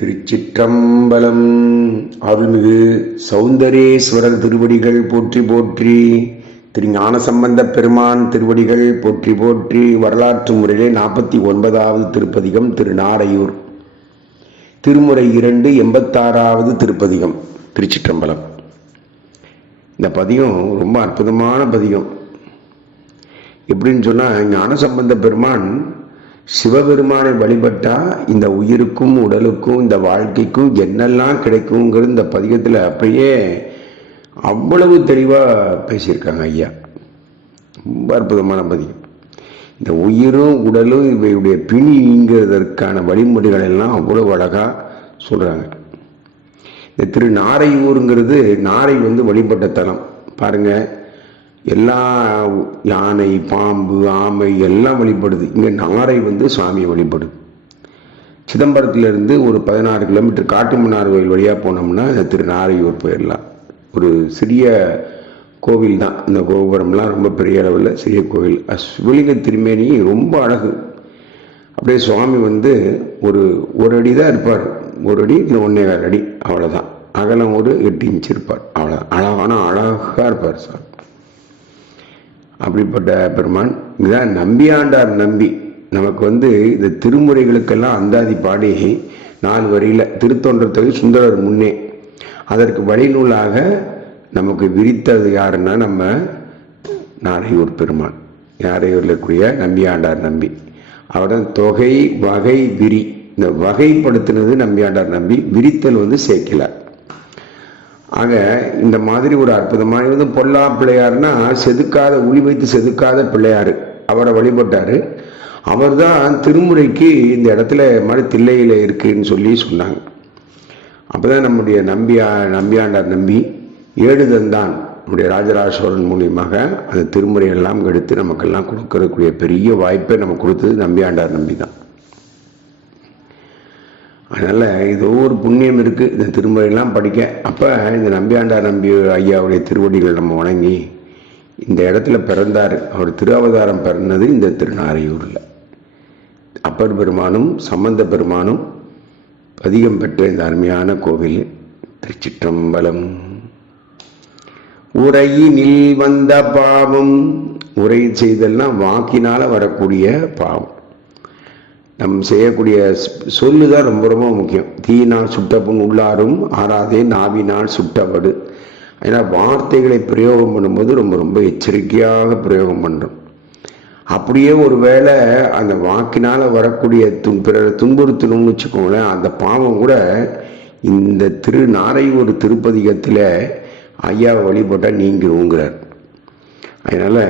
திருச்சிற்றம்பலம். அருள்மிகு சௌந்தரேஸ்வரர் திருவடிகள் போற்றி போற்றி திரு ஞானசம்பந்த பெருமான் திருவடிகள் போற்றி போற்றி வரலாற்று முறையிலே நாற்பத்தி ஒன்பதாவது திருப்பதிகம் திருநாரையூர். திருமுறை இரண்டு எண்பத்தாறாவது திருப்பதிகம் திருச்சிற்றம்பலம். இந்த பதிகம் ரொம்ப அற்புதமான பதிகம். எப்படின்னு சொன்னால் ஞானசம்பந்த பெருமான் சிவபெருமானை வழிபட்டா இந்த உயிருக்கும் உடலுக்கும் இந்த வாழ்க்கைக்கும் என்னெல்லாம் கிடைக்குங்கிறது இந்த பதிகத்தில் அப்படியே அவ்வளவு தெளிவாக பேசியிருக்காங்க ஐயா. ரொம்ப அற்புதமான பதிகம். இந்த உயிரும் உடலும் இவையுடைய பிணி நீங்கிறதற்கான வழிமுறைகள் எல்லாம் அவ்வளவு அழகாக சொல்கிறாங்க இந்த திரு நாரையூருங்கிறது நாரை வந்து வழிபட்ட தலம். பாருங்கள் எல்லா யானை பாம்பு ஆமை எல்லாம் வழிபடுது. இங்கே நாரை வந்து சுவாமியை வழிபடுது. சிதம்பரத்திலிருந்து ஒரு பதினாறு கிலோமீட்டர் காட்டுமன்னார் கோயில் வழியாக போனோம்னா திரு நாரையூர் போயிடலாம். ஒரு சிறிய கோவில் தான். இந்த கோபுரம்லாம் ரொம்ப பெரிய அளவில் சிறிய கோவில். சிவலிங்க திருமேனி ரொம்ப அழகு. அப்படியே சுவாமி வந்து ஒரு ஒரு அடி தான் இருப்பார். ஒரு அடி இல்லை ஒன்றே கால் அடி. அவ்வளோதான் அகலம் ஒரு எட்டு இன்ச் இருப்பார். அவ்வளோ அழகான அழகாக இருப்பார் சார் அப்படிப்பட்ட பெருமான் இதுதான் நம்பியாண்டார் நம்பி நமக்கு வந்து இந்த திருமுறைகளுக்கெல்லாம் அந்தாதி பாடி நாலு வரியில் திருத்தொன்றத்தகு சுந்தரர் முன்னே அதற்கு வழிநூலாக நமக்கு விரித்தது யாருன்னா நம்ம நாரையூர் பெருமான் நாரையூரில் இருக்கக்கூடிய நம்பியாண்டார் நம்பி. அவருடன் தொகை வகை விரி இந்த வகைப்படுத்தினது நம்பியாண்டார் நம்பி விரித்தல் வந்து சேர்க்கலார் ஆக இந்த மாதிரி ஒரு அற்புதமான வந்து பொல்லா பிள்ளையார்னா செதுக்காத உளி வைத்து செதுக்காத பிள்ளையார். அவரை வழிபட்டார். அவர் தான் திருமுறைக்கு இந்த இடத்துல மாதிரி தில்லையில் இருக்குன்னு சொல்லி சொன்னாங்க. அப்போ தான் நம்முடைய நம்பியா நம்பியாண்டார் நம்பி ஏழுதந்தான் நம்முடைய ராஜராஜ மூலியமாக அந்த திருமுறையெல்லாம் எடுத்து நமக்கெல்லாம் கொடுக்கறக்கூடிய பெரிய வாய்ப்பை நம்ம கொடுத்தது நம்பியாண்டார் நம்பி தான் அதனால் ஏதோ ஒரு புண்ணியம் இருக்குது இந்த திருமுறையெல்லாம் படிக்க. அப்போ இந்த நம்பியாண்டார் நம்பி ஐயாவுடைய திருவடிகள் நம்ம வணங்கி இந்த இடத்துல பிறந்தார். அவர் திருஅவதாரம் பிறந்தது இந்த திருநாரையூரில். அப்பர் பெருமானும் சம்பந்த பெருமானும் பதிகம் பெற்ற இந்த அருமையான கோவில் திருச்சிற்றம்பலம். உரையினில் வந்த பாவம். உரை செய்தல்னா வாக்கினால வரக்கூடிய பாவம். நம் செய்யக்கூடிய சொல்லு தான் ரொம்ப ரொம்ப முக்கியம். தீயினால் சுட்டப்புண் உள்ளாரும் ஆறாதே நாவினால் சுட்டவடு. ஏன்னா வார்த்தைகளை பிரயோகம் பண்ணும்போது ரொம்ப ரொம்ப எச்சரிக்கையாக பிரயோகம் பண்ணுறோம் அப்படியே ஒரு வேளை அந்த வாக்கினால் வரக்கூடிய துன் பிறரை துன்புறுத்தணும்னு வச்சுக்கோங்களேன் அந்த பாவம் கூட இந்த திரு நாரையூர் திருப்பதிகத்தில் ஐயாவை வழிபட்டால் நீங்கிருங்கிறார் அதனால்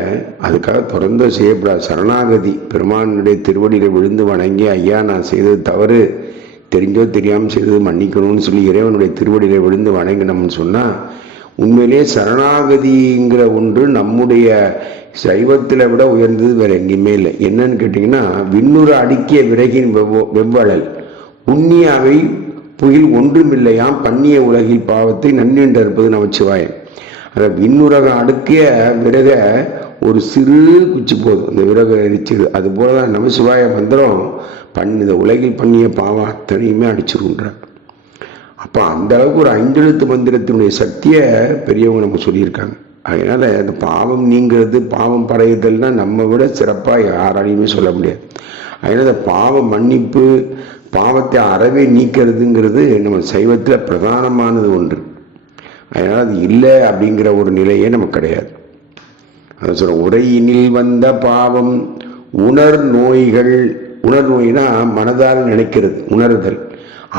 அதுக்காக தொடர்ந்து செய்யப்படாது. சரணாகதி. பெருமானுடைய திருவடியில் விழுந்து வணங்கி ஐயா நான் செய்தது தவறு. தெரிஞ்சோ தெரியாமல் செய்தது மன்னிக்கணும்னு சொல்லி இறைவனுடைய திருவடியில் விழுந்து வணங்கினோம்னு சொன்னால் உண்மையிலே சரணாகதிங்கிற ஒன்று நம்முடைய சைவத்தில் விட உயர்ந்தது வேறு எங்கேயுமே இல்லை. என்னன்னு கேட்டிங்கன்னா விண்ணுற அடுக்கிய விறகின் வெவ்வ வெவ்வழல். புயல் புகில் ஒன்றுமில்லையாம் பண்ணிய உலகில் பாவத்தை நன்னின்று இருப்பது நமச்சிவாயம். அந்த விண்ணுரகம் அடுக்கிய விறக ஒரு சிறு குச்சி போதும். அந்த விறகு அடிச்சது அது போல தான் நம்ம சிவாய மந்திரம் பண்ணி இந்த உலகில் பண்ணிய பாவம் அத்தனையுமே அடிச்சிருன்றார் அப்போ அந்த அளவுக்கு ஒரு ஐந்தெழுத்து மந்திரத்தினுடைய சக்தியை பெரியவங்க நமக்கு சொல்லியிருக்காங்க. அதனால் அந்த பாவம் நீங்கிறது பாவம் படையுதல்னா நம்ம விட சிறப்பாக யாராலையுமே சொல்ல முடியாது. அதனால் அந்த பாவ மன்னிப்பு பாவத்தை அறவே நீக்கிறதுங்கிறது நம்ம சைவத்தில் பிரதானமானது ஒன்று. அதனால் அது இல்லை அப்படிங்கிற ஒரு நிலையே நமக்கு கிடையாது. அதை சொல்ற உரையினில் வந்த பாவம் உணர் நோய்கள் உணர் நோய்னா மனதால் நினைக்கிறது உணர்தல்.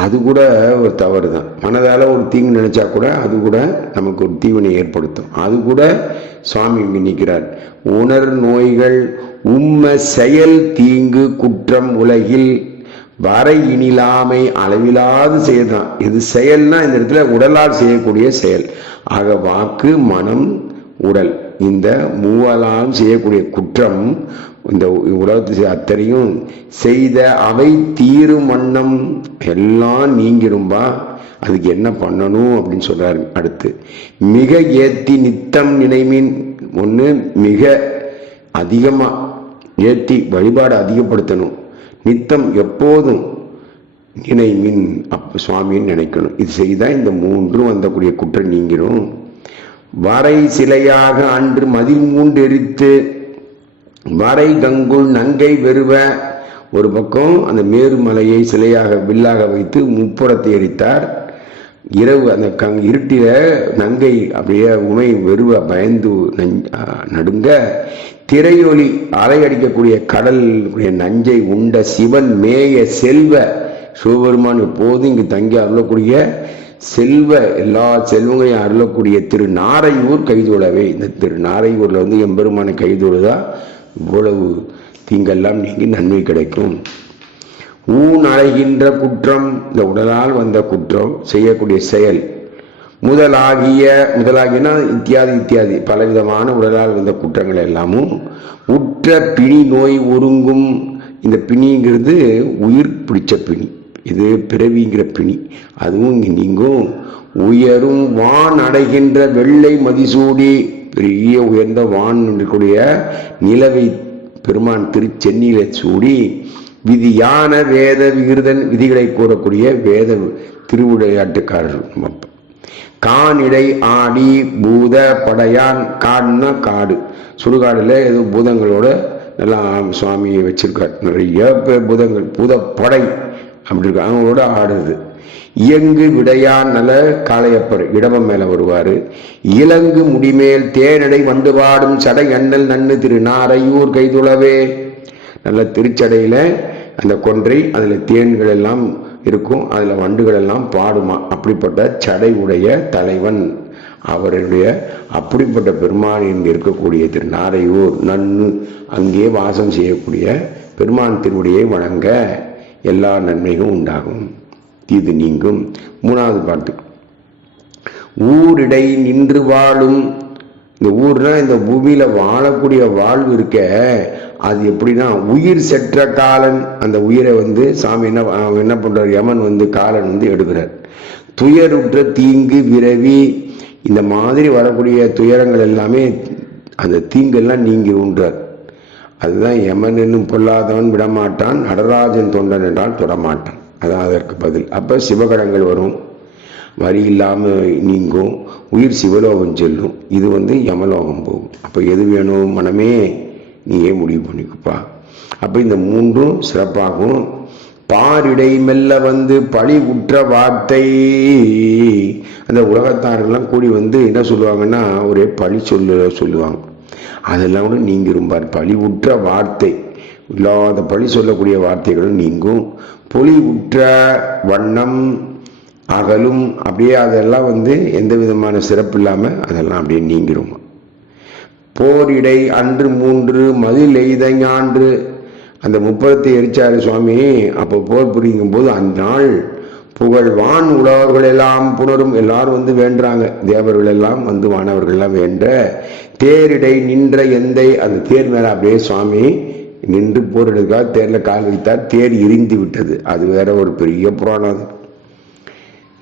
அது கூட ஒரு தவறு தான் மனதால் ஒரு தீங்கு நினைச்சா கூட அது கூட நமக்கு ஒரு தீவினை ஏற்படுத்தும். அது கூட சுவாமி இங்கு நிற்கிறார். உணர் நோய்கள் உம்ம செயல் தீங்கு குற்றம் உலகில் வரை இனிலாமை அளவிலாது செயல்தான் இது செயல்னா இந்த இடத்துல உடலால் செய்யக்கூடிய செயல். ஆக வாக்கு மனம் உடல். இந்த மூவலால் செய்யக்கூடிய குற்றம் இந்த உலகத்து அத்தனையும் செய்த அவை தீரும் வண்ணம் எல்லாம் நீங்கிரும்பா அதுக்கு என்ன பண்ணணும் அப்படின்னு சொல்றாரு அடுத்து. மிக ஏத்தி நித்தம் நினைமின். ஒன்று மிக அதிகமாக ஏற்றி வழிபாடு அதிகப்படுத்தணும். நித்தம் எப்போதும் நினைமின் அப்ப சுவாமின்னு நினைக்கணும். இது செய்தால் இந்த மூன்றும் வந்தக்கூடிய குற்றம் நீங்கிடும் வரை சிலையாக அன்று மதில் மூன்று எரித்து வரை கங்குள் நங்கை வெறுவ ஒரு பக்கம் அந்த மேருமலையை சிலையாக வில்லாக வைத்து முப்புறத்தை எரித்தார். இரவு அந்த கங் இருட்டில நங்கை அப்படியே உமை வெறுவ பயந்து நடுங்க திரையொலி அலையடிக்கக்கூடிய கடலுடைய நஞ்சை உண்ட சிவன் மேய செல்வ சிவபெருமான் எப்போதும் இங்கு தங்கி அருளக்கூடிய செல்வ எல்லா செல்வங்களையும் அருளக்கூடிய திரு நாரையூர் கைதொழவே இந்த திரு நாரையூர்ல வந்து எம்பெருமானை கைதொழுதா இவ்வளவு தீங்கெல்லாம் நீங்கி நன்மை கிடைக்கும். ஊன் அழைகின்ற குற்றம் இந்த உடலால் வந்த குற்றம் செய்யக்கூடிய செயல் முதலாகிய முதலாகினா இத்தியாதி இத்தியாதி. பலவிதமான உடலால் வந்த குற்றங்கள் எல்லாமும் உற்ற பிணி நோய் ஒருங்கும். இந்த பிணிங்கிறது உயிர் பிடிச்ச பிணி. இது பிறவிங்கிற பிணி. அதுவும் இங்கே நீங்கும். உயரும் வான் அடைகின்ற வெள்ளை மதிசூடி. பெரிய உயர்ந்த வான் இருக்கக்கூடிய நிலவை பெருமான் திருச்சென்னியில சூடி. விதியான வேத விகிருதன் விதிகளை கூறக்கூடிய வேத திருவிளையாட்டுக்காரர். கானிடை ஆடி பூத படையான் காடுன்னா காடு. சுடுகாடுல ஏதோ பூதங்களோட நல்லா சுவாமியை வச்சிருக்கார். நிறைய பூதங்கள் பூத படை அப்படி இருக்கு. அவங்களோட ஆடுது. இயங்கு விடையான் நல்ல காளையப்பர் இடவம் மேல வருவாரு. இலங்கு முடிமேல் தேனடை வண்டு பாடும் சடை அண்ணல் நன்னு திரு நாரையூர் கைதுளவே. நல்ல திருச்சடையில அந்த கொன்றை அதுல தேன்கள் எல்லாம் இருக்கும். அதுல வண்டுகள் எல்லாம் பாடுமா. அப்படிப்பட்ட சடை உடைய தலைவன் அவருடைய அப்படிப்பட்ட பெருமான் இருக்கக்கூடிய திரு நாரையூர் நன்னு அங்கே வாசம் செய்யக்கூடிய பெருமான் திருவடியை வணங்க எல்லா நன்மையும் உண்டாகும். இது நீங்கும். மூணாவது பாட்டு. ஊரிடை நின்று வாழும். இந்த ஊர்னா இந்த பூமியில வாழக்கூடிய வாழ்வு இருக்க. அது எப்படின்னா உயிர் செற்ற காலன் அந்த உயிரை வந்து சாமி என்ன என்ன பண்ணுறார் யமன் வந்து காலன் வந்து எடுக்கிறார். துயருற்ற தீங்கு விரவி இந்த மாதிரி வரக்கூடிய துயரங்கள் எல்லாமே அந்த தீங்கெல்லாம் நீங்கி உண்டார் அதுதான் யமன் என்னும் பொல்லாதவன் விடமாட்டான் நடராஜன் தொண்டன் என்றால் தொடமாட்டான். அதான் அதற்கு பதில். அப்போ சிவகடங்கள் வரும். வரி இல்லாமல் நீங்கும். உயிர் சிவலோகம் செல்லும். இது வந்து யமலோகம் போகும். அப்போ எது வேணும்? மனமே நீயே முடிவு பண்ணிக்குப்பா. அப்போ இந்த மூன்றும் சிறப்பாகும். பாரிடை மெல்ல வந்து பழி குற்ற வார்த்தை. அந்த உலகத்தாரெல்லாம் கூடி வந்து என்ன சொல்லுவாங்கன்னா ஒரே பழி சொல்லு சொல்லுவாங்க. அதெல்லாம் கூட நீங்கிரும்பார் பழி உற்ற வார்த்தை. இல்லாத பழி சொல்லக்கூடிய வார்த்தைகளும் நீங்கும். பொலி உற்ற வண்ணம் அகலும். அப்படியே அதெல்லாம் வந்து எந்த விதமான சிறப்பு இல்லாமல் அதெல்லாம் அப்படியே நீங்கிரும். போரிடை அன்று மூன்று மதில் எய்த ஞான்று. அந்த முப்பத்தை எரிச்சாரு சுவாமி. அப்போ போர் புரியும் போது அந்நாள் புகழ்வான் உழவர்கள் எல்லாம் புணரும். எல்லாரும் வந்து வேண்டுறாங்க. தேவர்கள் எல்லாம் வந்து வானவர்கள் எல்லாம் வேண்ட. தேரிடை நின்ற எந்தை. அந்த தேர் மேல அப்படியே சுவாமி நின்று போரிடுறதுக்காக தேர்ல கால் வைத்தார் தேர் எரிந்து விட்டது. அது வேற ஒரு பெரிய புராணம் அது.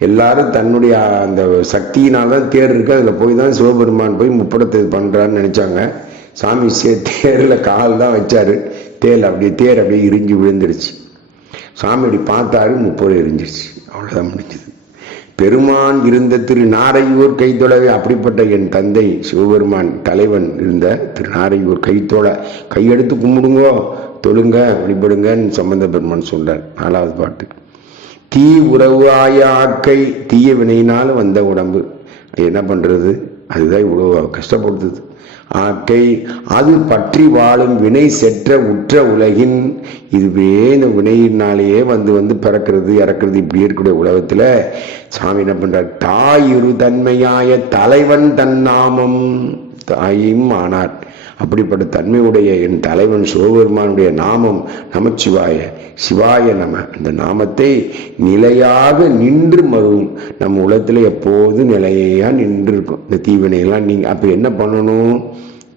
எல்லாரும் தன்னுடைய அந்த சக்தியினால் தான் தேர் இருக்கு அதில் போய் தான் சிவபெருமான் போய் முப்படத்தை பண்ணுறான்னு நினச்சாங்க. சாமி சே தேரில் கால் தான் வச்சார். தேர் அப்படியே தேர் அப்படியே இரிஞ்சு விழுந்துருச்சு. சாமி அப்படி பார்த்தாரு முப்பது எரிஞ்சிருச்சு. அவ்வளோதான் முடிஞ்சது. பெருமான் இருந்த திரு நாரையூர் கைத்தொழவே அப்படிப்பட்ட என் தந்தை சிவபெருமான் தலைவன் இருந்த திரு நாரையூர் கைத்தொழ. கையெடுத்து கும்பிடுங்கோ தொழுங்க வழிபடுங்கன்னு சம்பந்த பெருமான் சொல்றார் நாலாவது பாட்டு. தீ உறவு ஆய ஆக்கை தீய வினையினால் வந்த உடம்பு. என்ன பண்ணுறது அதுதான் இவ்வளோ கஷ்டப்படுத்துது. ஆக்கை அது பற்றி வாழும் வினை செற்ற உற்ற உலகின் இதுவே இந்த வினையினாலேயே வந்து வந்து பிறக்கிறது இறக்கிறது இப்படி இருக்கக்கூடிய உலகத்தில். சாமி என்ன பண்ணுறார் தாயிரு தன்மையாய தலைவன் தன் நாமம். தாயும் ஆனார். அப்படிப்பட்ட தன்மையுடைய என் தலைவன் சிவபெருமானுடைய நாமம் நமச்சிவாய சிவாய நம. அந்த நாமத்தை நிலையாக நின்று மருவும் நம்ம உலகத்துல எப்போதும் நிலையா நின்று இருக்கும் இந்த தீவினையெல்லாம் நீங்க அப்ப என்ன பண்ணணும்?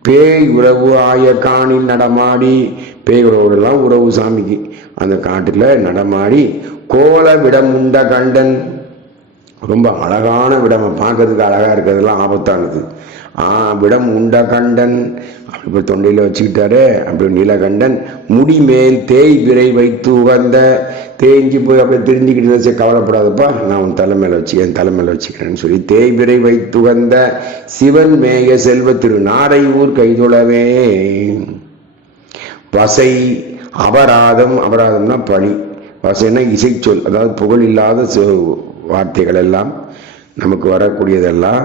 பேய் உறவு ஆய காணில் நடமாடி பேய் உறவுலாம் உறவு சாமிக்கு. அந்த காட்டுல நடமாடி கோல விடம் உண்ட கண்டன். ரொம்ப அழகான விடம் பார்க்கறதுக்கு அழகா இருக்கிறதுலாம் ஆபத்தானது. ஆ விடம் உண்ட கண்டன் அப்படி இப்போ தொண்டையில் வச்சுக்கிட்டாரு அப்படி நீலகண்டன். முடி மேல் தேய் விரை வைத்து உகந்த. தேய்ஞ்சி போய் அப்படியே தெரிஞ்சுக்கிட்டு சரி கவலைப்படாதப்பா. நான் உன் தலைமையில் வச்சு என் தலைமையில் வச்சுக்கிறேன்னு சொல்லி தேய் விரை வைத்து உகந்த சிவன் மேய செல்வ திரு நாரையூர் கைதுளவே வசை அபராதம் அபராதம்னா பழி. வசைன்னா இசைச்சொல் அதாவது புகழ் இல்லாத சொ- வார்த்தைகள் எல்லாம் நமக்கு வரக்கூடியதெல்லாம்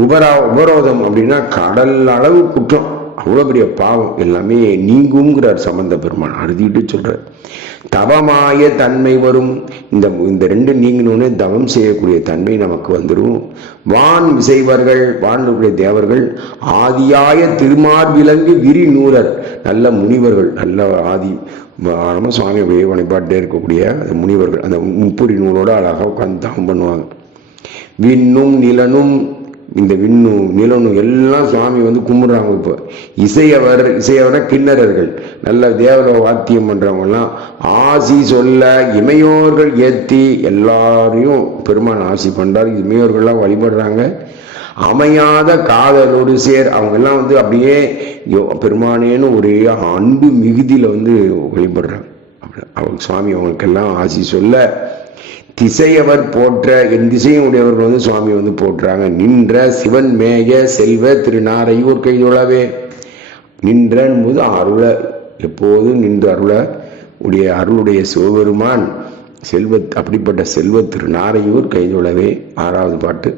உபரா உபரோதம் அப்படின்னா கடல் அளவு குற்றம். அவ்வளோ பெரிய பாவம். எல்லாமே நீங்குங்கிறார் சம்பந்த பெருமான். அறுதிட்டு சொல்கிறார் தவமாய தன்மை வரும். இந்த இந்த ரெண்டு நீங்கினோடனே தவம் செய்யக்கூடிய தன்மை நமக்கு வந்துடும் வான் விசைவர்கள் வானக்கூடிய தேவர்கள் ஆதியாய திருமார் விலங்கு விரி நூலர். நல்ல முனிவர்கள் நல்ல ஆதி நம்ம சுவாமி அப்படியே வழிபாட்டே இருக்கக்கூடிய அந்த முனிவர்கள் அந்த முப்புரி நூலோட அழகாக உட்காந்து தவம் பண்ணுவாங்க. விண்ணும் நிலனும் இந்த விண்ணு நிலனும் எல்லாம் சுவாமி வந்து கும்பிடுறாங்க இப்போ. இசையவர் இசையவர கிண்ணறர்கள். நல்ல தேவல வாத்தியம் பண்றவங்கலாம் ஆசி சொல்ல இமையோர்கள் ஏற்றி எல்லாரையும் பெருமான் ஆசி பண்ணுறார் இமையோர்கள்லாம் வழிபடுறாங்க. அமையாத காதலோடு சேர் அவங்கெல்லாம் வந்து அப்படியே பெருமானேன்னு ஒரே அன்பு மிகுதியில் வந்து வழிபடுறாங்க. அப்படி அவங்க சுவாமி அவங்களுக்கெல்லாம் ஆசி சொல்ல திசையவர் போற்ற என் திசையும் உடையவர்கள் வந்து சுவாமி வந்து போற்றாங்க. நின்ற சிவன் மேய செல்வ திருநாரையூர் கைதொழவே. நின்றன் போது அருள எப்போதும் நின்று அருள உடைய அருளுடைய சிவபெருமான் செல்வ அப்படிப்பட்ட செல்வ திருநாரையூர் கைதொழவே. ஆறாவது பாட்டு.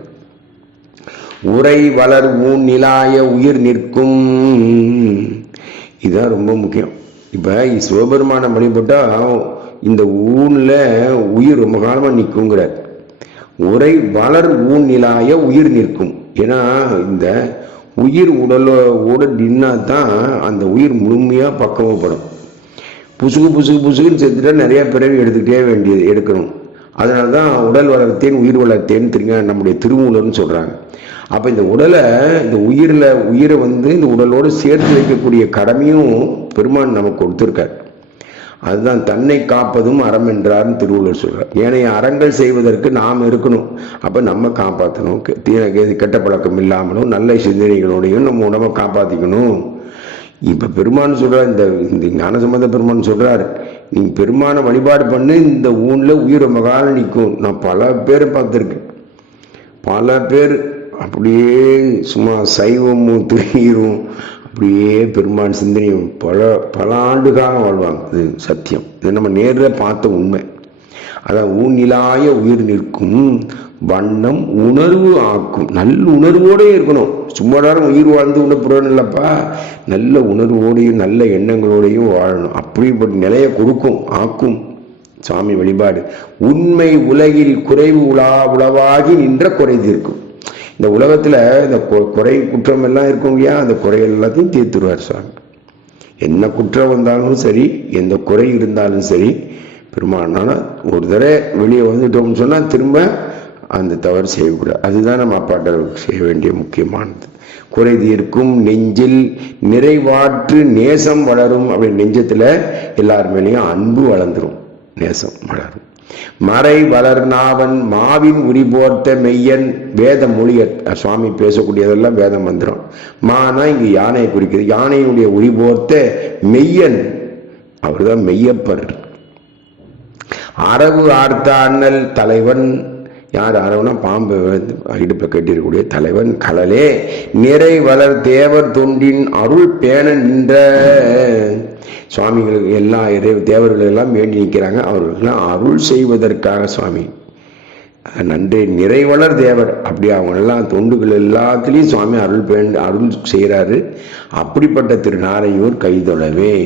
உரை வளர் ஊன் நிலாய உயிர் நிற்கும். இதுதான் ரொம்ப முக்கியம். இப்போ சிவபெருமான வழிபட்டால் இந்த ஊனில் உயிர் ரொம்ப காலமா நிற்குங்கிறார் உரை வளர் ஊன் நிலாய உயிர் நிற்கும். ஏன்னா இந்த உயிர் உடலோட நின்னா தான் அந்த உயிர் முழுமையாக பக்குவப்படும். புசுகு புசுகு புசுகுன்னு செத்துட்டா நிறைய பிறவி எடுத்துக்கிட்டே வேண்டியது எடுக்கணும். அதனால தான் உடல் வளர்த்தேன் உயிர் வளர்த்தேன்னு திருங்க நம்முடைய திருமூலர்னு சொல்கிறாங்க அப்போ இந்த உடலை இந்த உயிரில் உயிரை வந்து இந்த உடலோடு சேர்த்து வைக்கக்கூடிய கடமையும் பெருமான் நமக்கு கொடுத்துருக்கார். அதுதான் தன்னை காப்பதும் அறம் என்றார்னு திருவள்ளுவர் சொல்றார். ஏனைய அறங்கள் செய்வதற்கு நாம் இருக்கணும். அப்ப நம்ம காப்பாற்றணும் கெ- கெட்ட பழக்கம் இல்லாமலும் நல்ல சிந்தனைகளோடையும் நம்ம உடம்ப காப்பாற்றிக்கணும் இப்ப பெருமான் சொல்றார் இந்த இந்த ஞானசம்பந்த பெருமான் சொல்றார் நீ பெருமான வழிபாடு பண்ணு இந்த ஊன்ல உயிர் ரொம்ப காலம் நிற்கும். நான் பல பேரை பார்த்துருக்கேன். பல பேர் அப்படியே சும்மா சைவமும் திருநீரும் அப்படியே பெருமான் சிந்தனையும் பல பல ஆண்டுகாக வாழ்வாங்க அது சத்தியம். இது நம்ம நேரில் பார்த்த உண்மை. அதான் ஊநிலாய உயிர் நிற்கும் வண்ணம் உணர்வு ஆக்கும். நல்ல உணர்வோடே இருக்கணும். சும்மா நேரம் உயிர் வாழ்ந்து உணப்புறோம் இல்லைப்பா. நல்ல உணர்வோடையும் நல்ல எண்ணங்களோடையும் வாழணும். அப்படிப்பட்ட நிலையை கொடுக்கும் ஆக்கும். சாமி வழிபாடு. உண்மை உலகில் குறைவு உலா உளவாகி நின்ற குறைந்திருக்கும் இந்த உலகத்தில் இந்த கொ- குறை குற்றம் எல்லாம் இருக்கும் இல்லையா அந்த குறை எல்லாத்தையும் தீர்த்துருவார் சுவாமி. என்ன குற்றம் வந்தாலும் சரி எந்த குறை இருந்தாலும் சரி பெருமானான ஒரு தடவை வெளியே வந்துட்டோம்னு சொன்னால் திரும்ப அந்த தவறு செய்யக்கூடாது. அதுதான் நம்ம அப்பாட்ட செய்ய வேண்டிய முக்கியமானது. குறை தீர்க்கும் நெஞ்சில் நிறைவாற்று நேசம் வளரும் அப்படி நெஞ்சத்தில் எல்லார் மேலேயும் அன்பு வளர்ந்துடும் நேசம் வளரும். மறை வளர்நாவன் மாவின் உரி போர்த்த மெய்யன் வேத மொழியர் சுவாமி பேசக்கூடியதெல்லாம் வேத மந்திரம். மானா இங்கு யானையை குறிக்கிறது. யானையினுடைய உரி போர்த்த மெய்யன். அவர்தான் மெய்யப்பர். அரவு ஆர்த்த அண்ணல் தலைவன். யார் அரவனா? பாம்பு இடுப்பை கட்டியிருக்கக்கூடிய தலைவன். கலலே நிறை வளர் தேவர் தொண்டின் அருள் பேண நின்ற சுவாமிகளுக்கு எல்லா இறை தேவர்கள் எல்லாம் வேண்டி நிற்கிறாங்க. அவர்களுக்கெல்லாம் அருள் செய்வதற்காக சுவாமி. நன்றி நிறைவளர் தேவர். அப்படி அவங்க எல்லாம் தொண்டுகள் எல்லாத்துலேயும் சுவாமி அருள் பேண் அருள் செய்கிறாரு. அப்படிப்பட்ட திருநாரையூர் கைதொழவே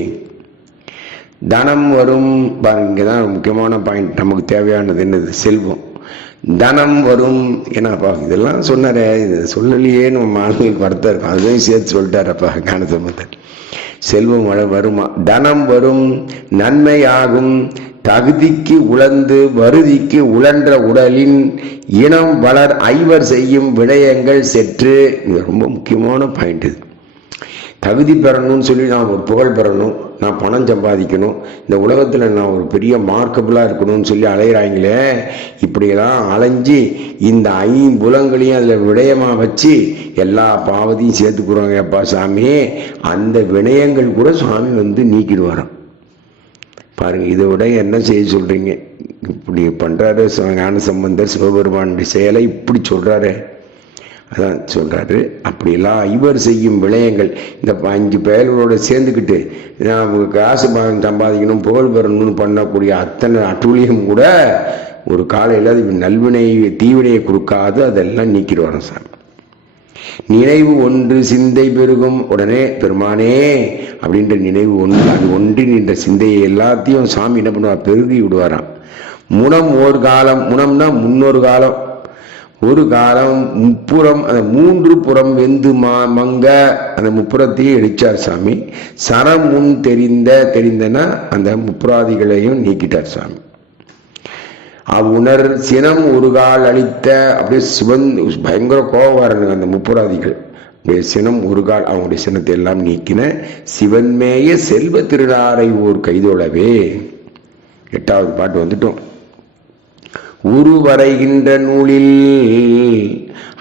தனம் வரும் பாருங்க இங்கே தான் முக்கியமான பாயிண்ட் நமக்கு தேவையானது என்னது? செல்வம். தனம் வரும் ஏன்னாப்பா இதெல்லாம் சொன்னாரே இது சொல்லலையே நம்ம ஆளுங்களுக்கு வருத்தம் இருக்கும் அதுவும் சேர்த்து சொல்லிட்டாரப்பா ஞானசம்பந்தர். செல்வம் வருமா? தனம் வரும் நன்மையாகும் தகுதிக்கு உழந்து வருதிக்கு உழன்ற உடலின் இனம் வளர் ஐவர் செய்யும் விடயங்கள் செற்று. இது ரொம்ப முக்கியமான பாயிண்ட் இது. தகுதி பெறணும்னு சொல்லி நான் ஒரு புகழ் பெறணும். நான் பணம் சம்பாதிக்கணும். இந்த உலகத்தில் நான் ஒரு பெரிய மார்க்கபிளாக இருக்கணும்னு சொல்லி அலையிறாங்களே இப்படியெல்லாம் அலைஞ்சு இந்த ஐம்புலங்களையும் அதில் விடயமாக வச்சு எல்லா பாவத்தையும் சேர்த்துக்குறோங்க. அப்பா சாமி அந்த வினயங்கள் கூட சுவாமி வந்து நீக்கிடுவாராம். பாருங்கள் இதை விட என்ன செய்ய சொல்கிறீங்க இப்படி பண்ணுறாரு ஞான சம்பந்தர் சிவபெருமானுடைய செயலை இப்படி சொல்கிறாரு அதான் சொல்கிறாரு அப்படிலாம் இவர் செய்யும் விளையங்கள் இந்த ப- அஞ்சு பயல்களோட சேர்ந்துக்கிட்டு நான் காசு பணம் சம்பாதிக்கணும் புகழ் பெறணும்னு பண்ணக்கூடிய அத்தனை அட்டூழியம் கூட ஒரு காலையில் அது நல்வினை தீவினையை கொடுக்காது அதெல்லாம் நீக்கிட்டு சார். நினைவு ஒன்று சிந்தை பெருகும் உடனே பெருமானே அப்படின்ற நினைவு ஒன்று அது ஒன்றி நின்ற சிந்தையை எல்லாத்தையும் சாமி என்ன பண்ணுவார்? பெருகி விடுவாராம். முனம் ஓர் காலம் முனம்னா முன்னொரு காலம். ஒரு காலம் முப்புறம் அந்த மூன்று புறம் வெந்து மா மங்க அந்த முப்புறத்தையும் இடிச்சார் சாமி. சரம் முன் தெரிந்த தெரிந்தனா அந்த முப்புராதிகளையும் நீக்கிட்டார் சாமி. அவ்வுணர் சினம் ஒரு கால் அளித்த அப்படியே சிவன் பயங்கர கோபம் வரணுங்க அந்த முப்புராதிகள் அப்படியே சினம் ஒரு கால் அவங்களுடைய சினத்தை எல்லாம் நீக்கின சிவன்மேய செல்வ திருநாரை ஓர் கைதோடவே எட்டாவது பாட்டு வந்துட்டோம். உரு வரைகின்ற நூலில்.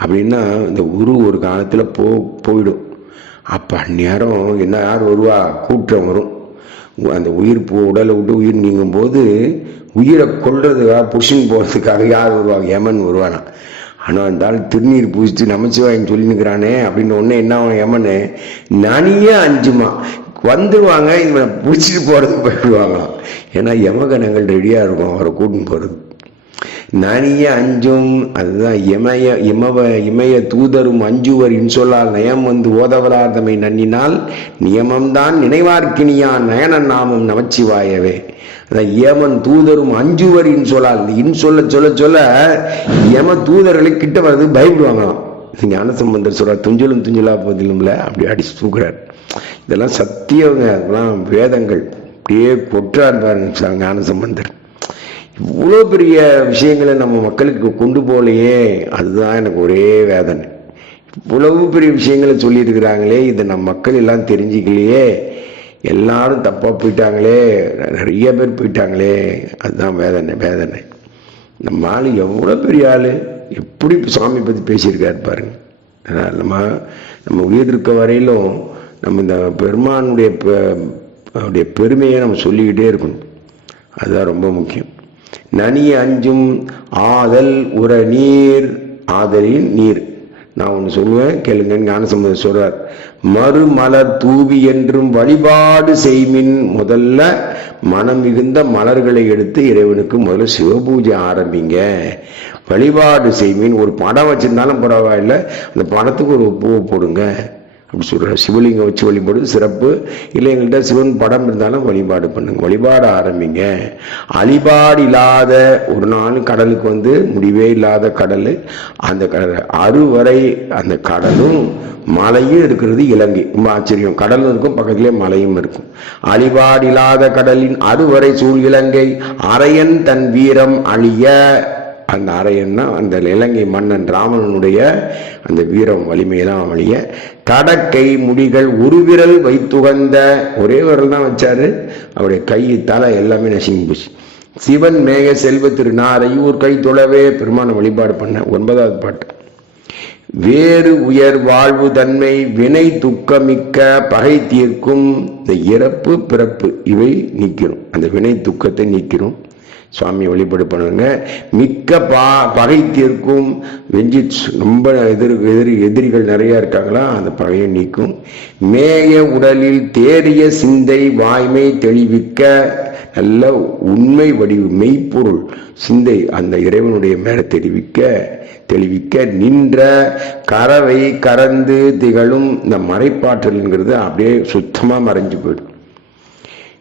அப்படின்னா இந்த உரு ஒரு காலத்தில் போ போயிடும். அப்போ அந்நேரம் என்ன யார் வருவா? கூட்டம் வரும். அந்த உயிர் போ உடலை விட்டு உயிர் நீங்கும் போது உயிரை கொள்றதுக்காக புஷின் போகிறதுக்காக யார் வருவாங்க யமன் வருவானா? ஆனால் அந்த திருநீர் பூசிட்டு நமச்சிவாயன் சொல்லி நிற்கிறானே அப்படின்னு ஒன்று என்ன ஆகும் யமனு? நனியே அஞ்சுமா. வந்துடுவாங்க இவனை பிடிச்சிட்டு போகிறதுக்கு போயிடுவாங்களாம். ஏன்னா யமகணங்கள் ரெடியாக இருக்கும் அவரை கூட்டின்னு போகிறது நனிய அஞ்சும் அதுதான் இமய இமவ இமய தூதரும் அஞ்சுவர் இன்சொல்லால் நயம் வந்து ஓதவரார் தம்மை நன்னினால் நியமம்தான் நினைவார்க்கினியான் நயன நாமம் நமச்சிவாயவே. அதான் ஏமன் தூதரும் அஞ்சுவர் இன்சொல்லால் இந்த இன் சொல்ல சொல்ல சொல்ல யம தூதர்களை கிட்ட வர்றது பயப்படுவாங்களாம். ஞானசம்பந்தர் சொல்றார் துஞ்சலும் துஞ்சலா போதிலும்ல அப்படி அடிச்சு தூக்குறார். இதெல்லாம் சத்தியங்க அதெல்லாம் வேதங்கள். அப்படியே கொற்றார் பாருங்க ஞானசம்பந்தர். இவ்வளோ பெரிய விஷயங்களை நம்ம மக்களுக்கு கொண்டு போகலையே அதுதான் எனக்கு ஒரே வேதனை. இவ்வளவு பெரிய விஷயங்களை சொல்லியிருக்கிறாங்களே இதை நம் மக்கள் எல்லாம் தெரிஞ்சுக்கலையே எல்லாரும் தப்பாக போயிட்டாங்களே நிறைய பேர் போயிட்டாங்களே அதுதான் வேதனை வேதனை. நம்ம ஆள் எவ்வளோ பெரிய ஆள் எப்படி சாமி பற்றி பேசியிருக்காரு பாருங்க. அதனால் நம்ம நம்ம உயிர் இருக்க வரையிலும் நம்ம இந்த பெருமானுடைய பெ- அவருடைய பெருமையை நம்ம சொல்லிக்கிட்டே இருக்கணும். அதுதான் ரொம்ப முக்கியம். நனி அஞ்சும் ஆதல் உர நீர். ஆதலின் நீர். நான் ஒன்று சொல்லுவேன் கேளுங்க ஞானசம்பந்தர் சொல்றார். மறுமலர் தூவி என்றும் வழிபாடு செய்மின் முதல்ல மனம் மிகுந்த மலர்களை எடுத்து இறைவனுக்கு முதல்ல சிவபூஜை ஆரம்பிங்க. வழிபாடு செய்மின். ஒரு படம் வச்சிருந்தாலும் பரவாயில்ல. அந்த படத்துக்கு ஒரு பூவை போடுங்க. அப்படி சொல்றாரு. சிவலிங்கம் வச்சு வழிபாடு சிறப்பு. இல்லை எங்கள்கிட்ட சிவன் படம் இருந்தாலும் வழிபாடு பண்ணுங்க. வழிபாட ஆரம்பிங்க. அழிபாடு இல்லாத ஒரு நாள் கடலுக்கு வந்து முடிவே இல்லாத கடல். அந்த கடல் அறுவரை அந்த கடலும் மலையும் இருக்கிறது இலங்கை. ரொம்ப ஆச்சரியம். கடலும் இருக்கும் பக்கத்திலே மலையும் இருக்கும். அழிபாடு இல்லாத கடலின் அறுவரை சூழ் இலங்கை. அரையன் தன் வீரம் அழிய அந்த அரையன்னா அந்த இலங்கை மன்னன் ராமனுடைய அந்த வீரம் வலிமையெல்லாம் வழிய தடக்கை முடிகள் ஒரு விரல் வைத்துகந்த ஒரே விரல் தான் வச்சாரு. அவருடைய கை தலை எல்லாமே நசுங்கி போச்சு. சிவன் மேக செல்வ திருநாரையூர் கை தொழவே பெருமான வழிபாடு பண்ண ஒன்பதாவது பாட்டு. வேறு உயர் வாழ்வு தன்மை வினை துக்கமிக்க பகை தீர்க்கும் இந்த இறப்பு பிறப்பு இவை நீக்கிறோம் அந்த வினை துக்கத்தை நீக்கிறோம் சுவாமி வழிபாடு பண்ணுங்க மிக்க பா பகை தீர்க்கும். வெஞ்சி ரொம்ப எதிர் எதிரி எதிரிகள் நிறைய இருக்காங்களா? அந்த பகையை நீக்கும். மேய உடலில் தேறிய சிந்தை வாய்மை தெளிவிக்க நல்ல உண்மை வடிவு மெய்ப்பொருள். சிந்தை அந்த இறைவனுடைய மேல தெரிவிக்க தெளிவிக்க நின்ற கறவை கறந்து திகழும் இந்த மறைப்பாற்றல்ங்கிறது அப்படியே சுத்தமா மறைஞ்சு போயிடும்.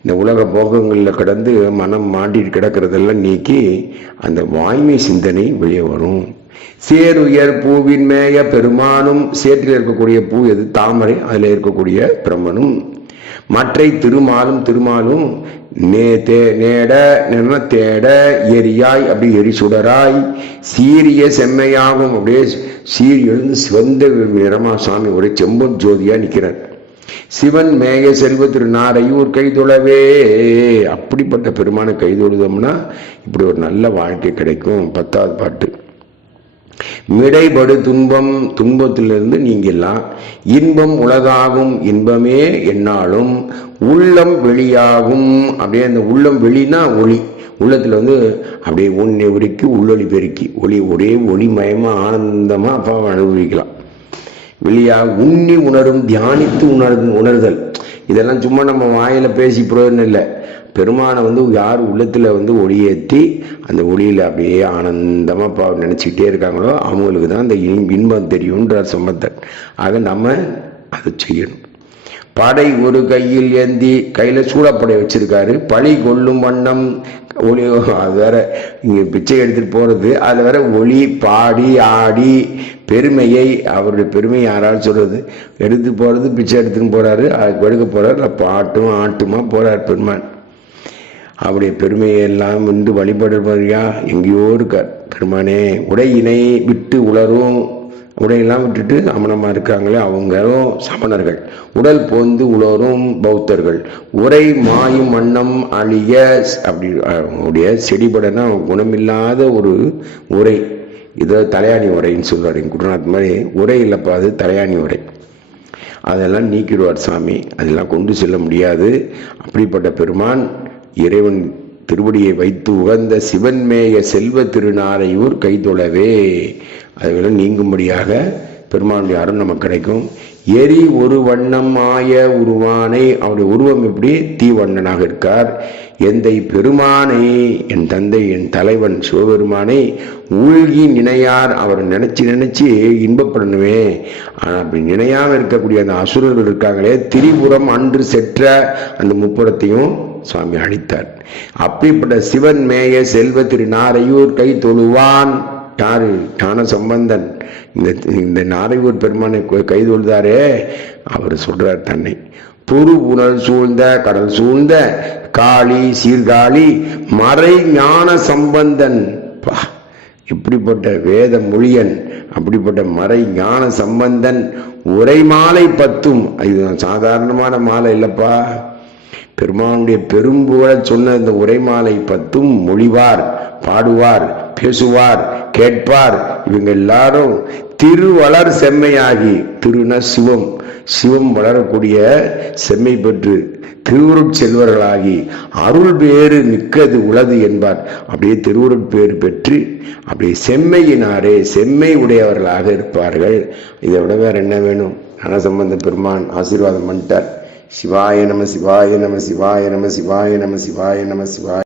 இந்த உலக போகங்களில் கடந்து மனம் மாட்டி கிடக்கிறதெல்லாம் நீக்கி அந்த வாய்மை சிந்தனை வெளியே வரும். சேருயர் பூவின் மேய பெருமானும் சேற்றில் இருக்கக்கூடிய பூ எது? தாமரை. அதில் இருக்கக்கூடிய பிரம்மனும். மற்றை திருமாலும் திருமாலும் நே தே நேட என்ன தேட எரியாய் அப்படி எரி சுடராய். சீரிய செம்மையாகும். அப்படியே சீர் எழுந்து சிவந்த நிறமா சாமி ஒரே செம்பன் ஜோதியாக நிற்கிறார் சிவன் மேக செல்வ திருநாரையூர் கைதொழவே அப்படிப்பட்ட பெருமான கைதொழுதோம்னா இப்படி ஒரு நல்ல வாழ்க்கை கிடைக்கும். பத்தாவது பாட்டு. மிடைபடு துன்பம் துன்பத்திலிருந்து நீங்கெல்லாம் இன்பம் உலகாகும் இன்பமே என்னாலும் உள்ளம் வெளியாகும். அப்படியே அந்த உள்ளம் வெளினா ஒளி. உள்ளத்தில் வந்து அப்படியே உன்னை பெருக்கி உள்ளொளி பெருக்கி ஒளி ஒரே ஒளிமயமாக ஆனந்தமாக அப்பாவை அனுபவிக்கலாம். வெளியா உண்ணி உணரும் தியானித்து உணர் உணர்தல். இதெல்லாம் சும்மா நம்ம வாயில பேசி பிரயோஜனம் இல்லை. பெருமானை வந்து யார் உள்ளத்தில் வந்து ஒளியேற்றி அந்த ஒளியில் அப்படியே ஆனந்தமாக பா நினச்சிக்கிட்டே இருக்காங்களோ அவங்களுக்கு தான் அந்த இன்- இன்பம் தெரியுன்றார் சம்பந்தன் ஆக நம்ம அதை செய்யணும். படை ஒரு கையில் ஏந்தி கையில சூழப்படை வச்சிருக்காரு. பழி கொள்ளும் வண்ணம் ஒளி அது வேற இங்கே பிச்சை எடுத்துகிட்டு போகிறது அதில் வேற ஒளி பாடி ஆடி பெருமையை அவருடைய பெருமை யாராலும் சொல்கிறது எடுத்து போகிறது பிச்சை எடுத்துன்னு போகிறாரு அதுக்கு எடுக்க போகிறார் இல்லை பாட்டும் ஆட்டுமா போகிறார் பெருமான். அவருடைய பெருமையை எல்லாம் வந்து வழிபடுபடியா எங்கேயோ இருக்கார். பெருமானே உடையினை விட்டு உலரும். உடையெல்லாம் விட்டுட்டு சமணமாக இருக்காங்களே அவங்களும் சமணர்கள். உடல் போந்து உலரும் பௌத்தர்கள். உரை மாயும் வண்ணம் அழிய அப்படி அவங்களுடைய செடிபடனா குணமில்லாத ஒரு உரை. இதை தலையாணி உரைன்னு சொல்றாரு. எங்கள் குருநாத் மாதிரி உரை இல்லைப்பா அது தலையாணி உரை. அதெல்லாம் நீக்கிடுவார் சாமி. அதெல்லாம் கொண்டு செல்ல முடியாது. அப்படிப்பட்ட பெருமான் இறைவன் திருவடியை வைத்து உகந்த சிவன்மேய செல்வ திருநாரையூர் கைதொழவே. அதுகளும் நீங்கும்படியாக பெருமானுடைய அருள் நமக்கு கிடைக்கும். எரி ஒரு வண்ணம் ஆய உருவானை அவருடைய உருவம் எப்படி? தீவண்ணனாக இருக்கார். எந்தை பெருமானை என் தந்தை என் தலைவன் சிவபெருமானை ஊழ்கி நினையார் அவர் நினைச்சு நினைச்சு இன்பப்படணுமே ஆனால் அப்படி நினையாமல் இருக்கக்கூடிய அந்த அசுரர்கள் இருக்காங்களே திரிபுரம் அன்று செற்ற அந்த முப்புறத்தையும் சுவாமி அழித்தார். அப்படிப்பட்ட சிவன் மேய செல்வ திரு நாரையூர் கை தொழுவான். யாரு? ஞான சம்பந்தன். இந்த இந்த நாரையூர் பெருமானை கைது கொள்தாரே அவர் சொல்றார் தன்னை. புரு புனல் சூழ்ந்த கடல் சூழ்ந்த காளி சீர்காழி மறை ஞான சம்பந்தன். பா இப்படிப்பட்ட வேத மொழியன் அப்படிப்பட்ட மறை ஞான சம்பந்தன் உரை மாலை பத்தும். இது சாதாரணமான மாலை இல்லப்பா. பெருமானுடைய பெரும்புகழ சொன்ன இந்த உரைமாலை பத்தும் மொழிவார் பாடுவார். பேசுவார் கேட்பார். இவங்க எல்லாரும் திருவளர் செம்மையாகி திருன சிவம் சிவம் வளரக்கூடிய செம்மை பெற்று திருவுருட் செல்வர்களாகி அருள் பேறு மிக்கது உளது என்பார். அப்படியே திருவுருட் பேறு பெற்று அப்படியே செம்மையினாரே செம்மை உடையவர்களாக இருப்பார்கள். இதை விட வேற என்ன வேணும்? ஞானசம்பந்த பெருமான் ஆசீர்வாதம் பண்ணிட்டார். சிவாய நம சிவாய நம சிவாய நம சிவாய நம சிவாய நம சிவாய